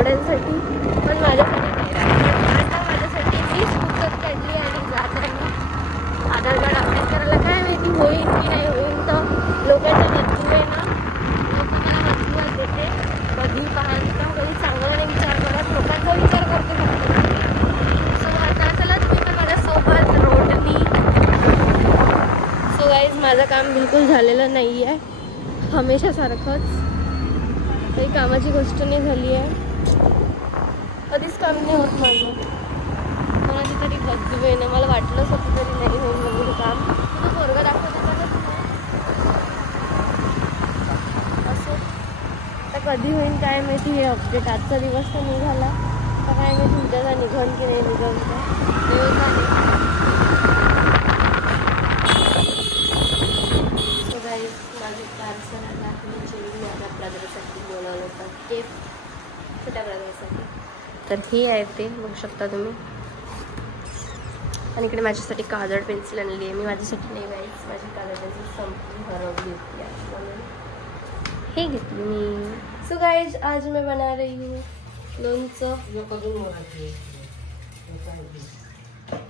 पावड्यांसाठी, पण माझ्यासाठी नाही राहिलं. आता माझ्यासाठी मीच पुस्तक काढली आणि जाताना आधार कार्ड अपडेट करायला काय माहिती होईल की नाही होईल. तर लोकांच्या वस्तू आहे ना, लोक मला वस्तूवर देते कधी पाहता, कधी चांगला नाही विचार करत, लोकांचा विचार करते फक्त. सो आता चला तुम्ही पण माझ्यासोबत रोडनी. सो गाईज माझं काम बिलकुल झालेलं नाही आहे, हमेशासारखंच. काही कामाची गोष्ट नाही झाली आहे, कधीच काम नाही होत माझं. कोणाची तरी बदलू आहे ना, मला वाटलंच होतं तरी नाही होईल म्हणून काम. तुझं पोरगं दाखवते असं. आता कधी होईल काय माहिती हे अपडेट. आजचा दिवस तर निघाला, आता काय माहिती उद्याचा निघण की नाही निघण. सो गाईज माझी पार्सल आला, मी चिरून माझ्या ब्रदरसाठी बोलावलं होतं गिफ्ट, छोट्या ब्रदरसाठी. तर हे आहे ते बघू शकता तुम्ही. आणि इकडे माझ्यासाठी काजळ पेन्सिल आणली आहे. मी माझ्यासाठी नाही गाईज, माझी काजळ पेन्सिल संपली, हरवली होती म्हणून हे घेतली मी. सो गाईज आज मैं बना रही हूँ लोणचं.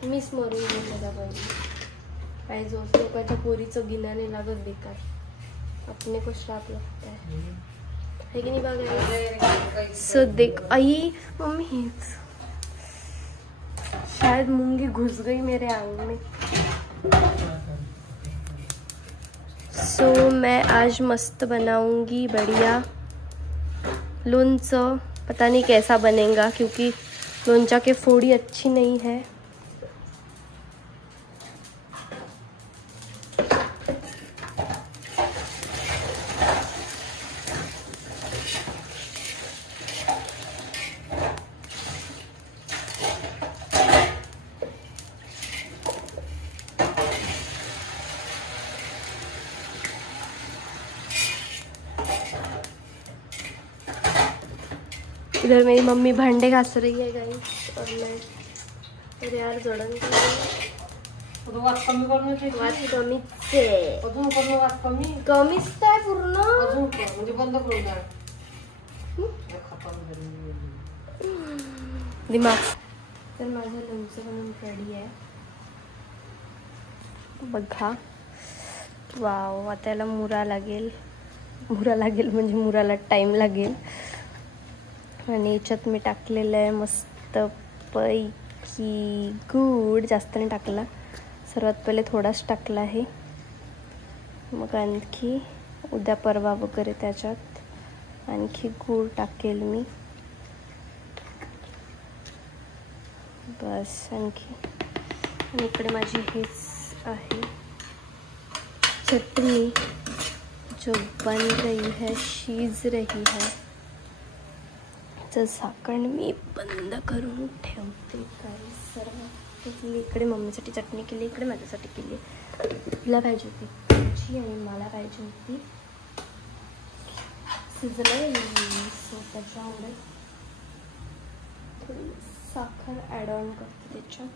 मीच मरून गेला पाहिजे काही जो लोकांच्या पोरीचं गिनाने लागत बेकार, अपने को श्राप लगता है कि नहीं बघा. सो देख आई मम्मी हेच शायद मूंगी घुस गई मेरे आंग में. सो मैं आज मस्त बनाऊंगी बढ़िया लोणचं. पता नहीं कैसा बनेगा क्योंकि लोणचा की फोड़ी अच्छी नहीं है. इधर मेरी मम्मी भांडे घास रही है गाइस और मैं. अरे यार जडन कमीच आहे पूर्ण दिमाग. तर माझं लोणचं बनवून रेडी आहे बघा. वाव, आता याला मुरा लागेल म्हणजे मुराला टाइम लागेल. आणि याच्यात मी टाकलेलं आहे मस्त पैकी गूळ. जास्त नाही टाकला, सर्वात पहिले थोडाच टाकला आहे. मग आणखी उद्या परवा वगैरे त्याच्यात आणखी गूळ टाकेल मी बस. आणखी आणि इकडे माझी हेच आहे चटणी जो बन रही है, शीज रही है. झाकण मी बंद करून ठेवते. काही सर्व इकडे मम्मीसाठी चटणी केली, इकडे माझ्यासाठी केली. तुला पाहिजे होती तुझी आणि मला पाहिजे होती शिजलेली. सो त्याच्यामुळे थोडी साखर ॲड ऑन करते त्याच्यात.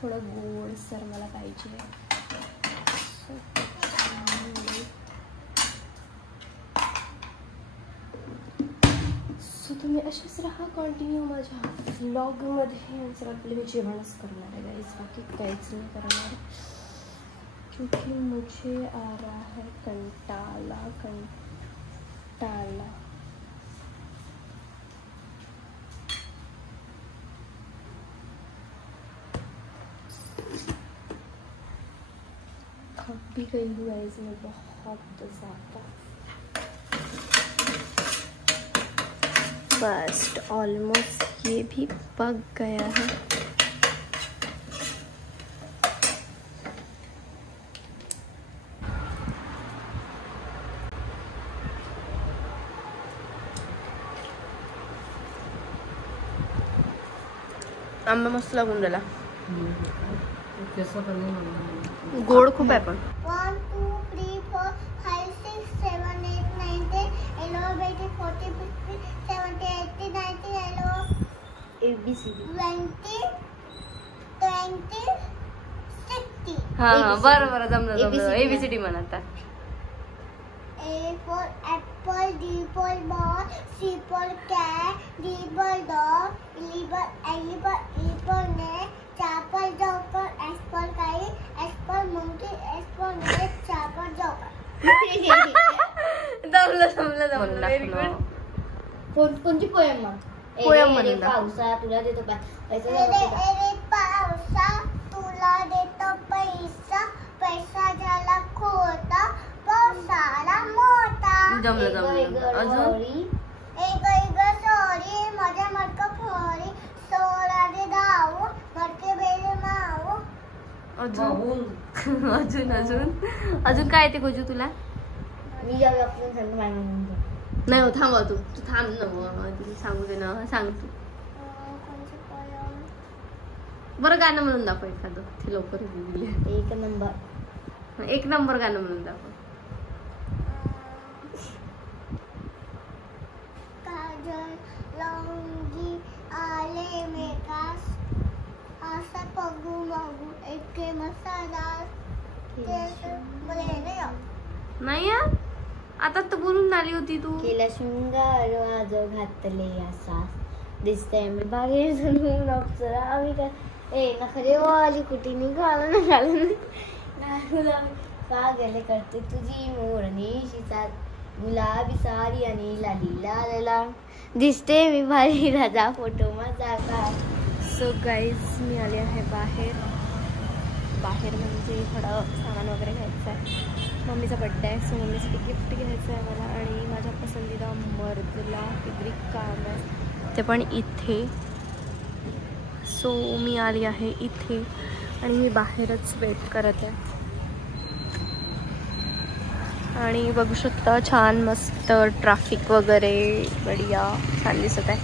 थोडं गोड सर मला पाहिजे. सो तुम्ही असेच राहा कंटिन्यू माझ्या व्लॉगमध्ये. आणि सगळं आपले मी जेवणच करणार आहे गाईज, बाकी काहीच नाही करणार क्योंकि मुझे आ रहा है कंटाला. थक भी गई हूँ गाइस मैं बहुत ज़्यादा. बस ऑलमोस्ट ये भी पक गया है. आंबा मस्त लागून राहिला. गोड खूप आहे पण. 1 2 3 4 5 6 7 8 9 10 11 12 13 14 15 16 17 18 19 ABCD 20 20 60. हा बरं जमलं ABCD म्हण आता. A for apple, D for ball, C for cat, D for dog, E for net, C for joker, S for kite, S for monkey, S for net, C for joker. जमलं व्हेरी गुड. कोणती पोयम मग? पोयम रे म्हणून पावसा तुला देतो एरे पावसा तुला देतो पैसा, पैसा झाला खोटा, पावसाला मोठा. जमलं अजून. एक सॉरी माझ्या मडकं फोरी, सोळा दे धावू मडके बेले माऊ. अजून अजून काय येते गोजू तुला? मी जेव्हा आपण सांगतो माझ्या म्हणून नाही हो, थांबव तू थांब ना, सांगू दे ना, सांग तू. बरं गाणं म्हणून दाखव एखादं, ते लवकर होईल. एक नंबर गाणं म्हणून दाखव. काजल लवंगी आले मेकास, असा पगू मगू एके मसाला. नाही यार, आता तर बोलून आली होती तू. केला शृंगार आज घातले असा, दिसतंय मी बागेत झुलून अप्सरा. आम्ही काय नखरे वाली कुठे निघालं ना पागल करते तुझी मोरणी शिसार, गुलाबी साडी आणि लाली लाला, दिसते मी भारी राजा फोटो माझा का. सो गाईज मी आले आहे बाहेर म्हणजे थोडं सामान वगैरे घ्यायचं आहे. मम्मीचा बड्डे आहे, सो मम्मीसाठी गिफ्ट घ्यायचं आहे मला, आणि माझ्या पसंदीदा मर्दला किती काम आहे ते पण इथे. सो मी आली आहे इथे आणि मी बाहेरच वेट करत आहे. आणि बघू शकता छान मस्त ट्रॅफिक वगैरे बढिया छान दिसत आहे.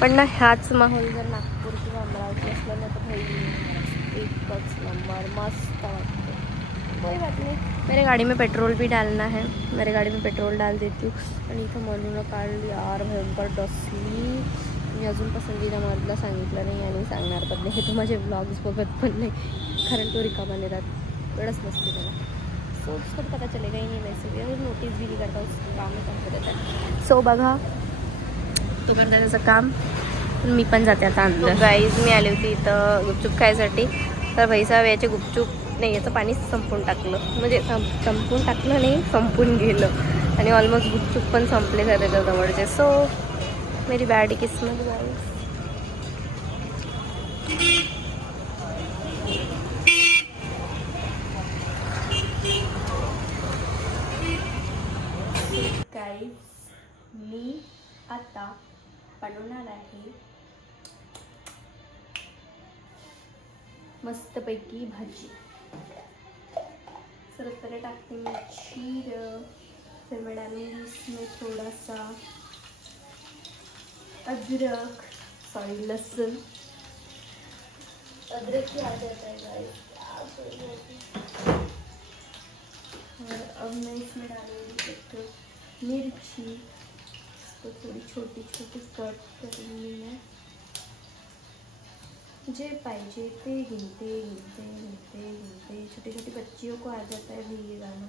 पण ना ह्याच माहोल जर नागपूर किंवा अमरावती असलं ना तर भाई एकच नंबर मस्त वाटते. कोई बात नहीं, मेरे गाड़ी में पेट्रोल भी डालना है, मेरे गाड़ी में पेट्रोल डाल देती हूँ. आणि इथं म्हणून काढ यार भयंकर डसली. मी अजून पसंदीदा मधला सांगितलं नाही आणि सांगणार पण नाही. तो माझे ब्लॉग्स बघत पण नाही, कारण तो रिकामा नाही राहत, वेळच नसते त्याला. सो उसको पता चलेगा ही नहीं वैसे भी, और नोटिस भी नहीं करता, उस काम में करते रहता है. सो बघा तो करता त्याचं काम, मी पण जाते आता अंदर. गाईज मी आली होती इथं गुपचूप खायसाठी, तर भाईसाहेब याचे गुपचूप नाही, याचं पाणी संपून टाकलं, म्हणजे संपून टाकलं नाही संपून गेलं, आणि ऑलमोस्ट गुपचूप पण संपले जाते जवळचे. सो मेरी बॅड किस्मत गाईज. गाईज मी आता बनवणार आहे मस्तपैकी भाजी. सर्वात पहले टाकते मैं जीरा, फिर मैं डालूंगी इसमें थोड़ा सा अदरक, सॉरी लहसुन. अदरक ही आ जाता है गाइस. और अब मैं इसमें डालूंगी एक मिर्ची, इसको थोड़ी छोटी छोटी कट करूँगी मैं. जे पाहिजे ते गिनते गिनते गिनते गिनते छोटी छोटी बच्चियों को आ जाता है भी ये गाना.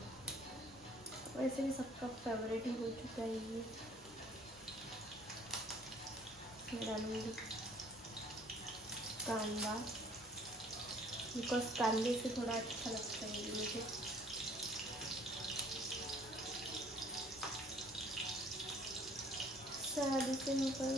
वैसे भी सबका फेवरेट ही हो चुका है ये. मैं डालूँगी कांदा, बिकॉज कांदे से थोड़ा अच्छा लगता है ये मुझे. सादी सिंपल.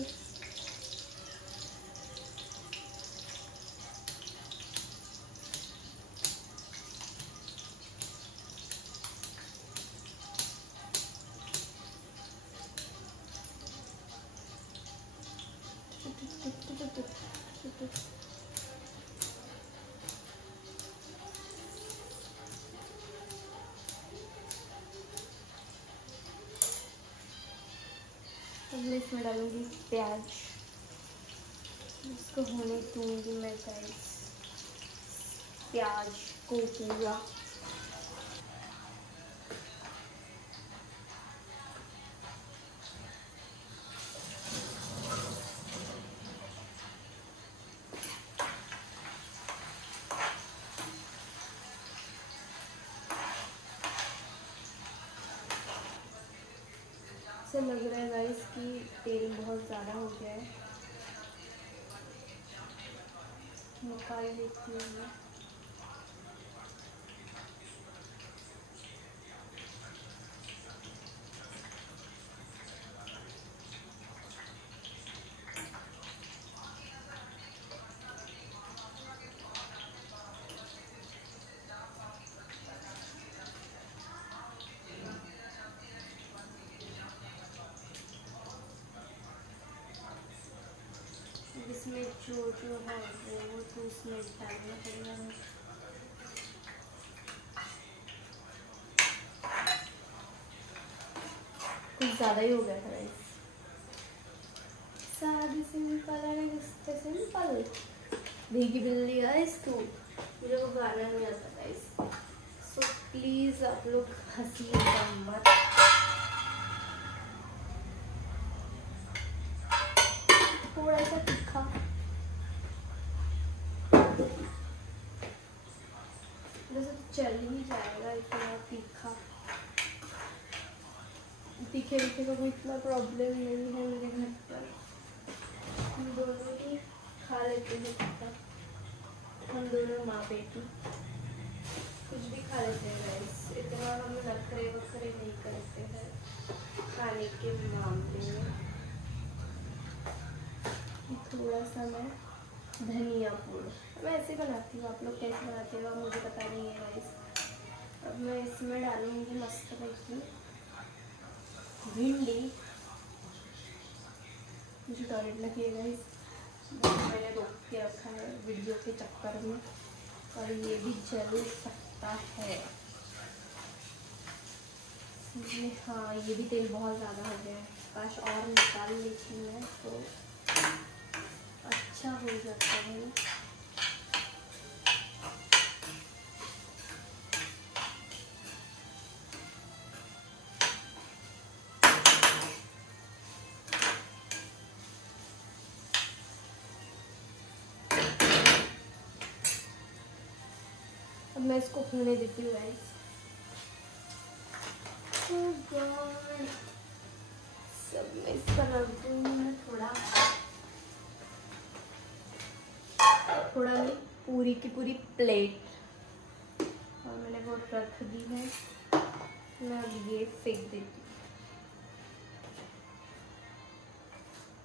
अब मैं इसमें डालूंगी प्याज, इसको होने दूंगी मैं गाइस. प्याज को पूरा से लग रहा है गाइस कि तेल बहुत ज़्यादा हो गया है, निकाल लेती हूँ मैं। इसमें जो है वो तो उसमें डालना पड़ेगा। कुछ ज़्यादा ही हो गया था गाइस। सादी सिंपल है, सिंपल भीगी बिल्ली गाइस तू, मुझे वो गाना नहीं आता गाइस। सो प्लीज आप लोग हंसिएगा मत। थोड़ा सा तीखा, वैसे तो चल ही जाएगा इतना तीखा, तीखे मीठे का कोई इतना प्रॉब्लम नहीं है मेरे घर पर। हम दोनों ही खा लेते हैं तीखा, हम दोनों माँ बेटी कुछ भी खा लेते हैं गाइस। इतना हम नखरे वखरे नहीं करते हैं खाने के मामले में। थोड़ा सा मैं धनिया पाउडर, मैं ऐसे बनाती हूँ, आप लोग कैसे बनाते हो मुझे पता नहीं है गाइस। अब मैं इसमें डालूंगी मस्त की भिंडी। मुझे टॉयलेट लगी है गाइस, मैंने रोक के रखा है वीडियो के चक्कर में, और ये भी जल सकता है। हाँ ये भी तेल बहुत ज़्यादा हो गया है, काश और निकाल लेती मैं तो अच्छा हो जाता है। अब मैं इसको होने देती हूँ गाइस। सब मैं इसका रख दूँगी थोड़ा थोड़ा नहीं, पूरी की पूरी प्लेट, और मैंने वो रख दी है। मैं अब ये फेंक देती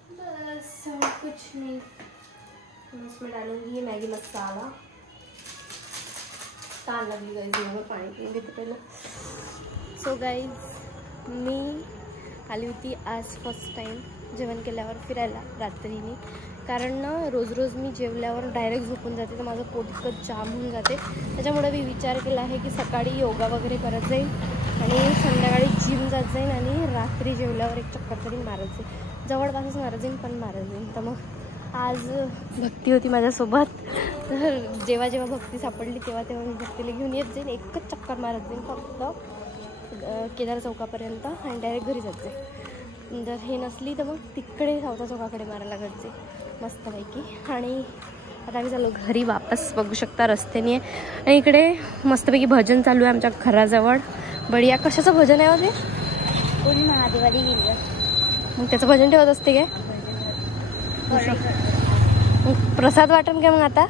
हूँ बस, और कुछ नहीं। मैं इसमें डालूंगी ये मैगी मसाला। तान लगी गाइस, मैं पाणी पिऊंगी तो पहले। सो गाइज मी आली होती आज फर्स्ट टाइम जेवण केल्यावर फिरायला रात्रीनी, कारण ना रोज रोज मी जेवल्यावर डायरेक्ट झोपून जाते, तर माझं पोट इतकं जाम होऊन जाते। त्याच्यामुळे मी विचार केला आहे की सकाळी योगा वगैरे करत जाईल आणि संध्याकाळी जिम जात जाईल आणि रात्री जेवल्यावर एक चक्कर तरी मारत जाईल, जवळपासच मारत जाईल पण मारत जाईल। तर मग आज भक्ती होती माझ्यासोबत, तर जेव्हा जेव्हा भक्ती सापडली तेव्हा तेव्हा मी भक्तीला घेऊन येत जाईल, एकच चक्कर मारत जाईल फक्त केदार चौकापर्यंत आणि डायरेक्ट घरी जात जाईल। जर हे नसली तर मग तिकडे सावता चौकाकडे मारायला लागत जाईल मस्तपैकी। आणि आता आम्ही चाललो घरी वापस, बघू शकता रस्त्याने आहे, आणि इकडे मस्तपैकी भजन चालू आहे आमच्या घराजवळ। बढिया, कशाचं भजन आहे होते? कोणी महादेवाली गेली, मग त्याचं भजन ठेवत असते काय? मग प्रसाद वाटण काय मग आता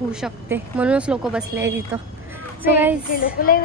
होऊ शकते, म्हणूनच लोक बसले आहेत तिथं। सो गाईस लोक लय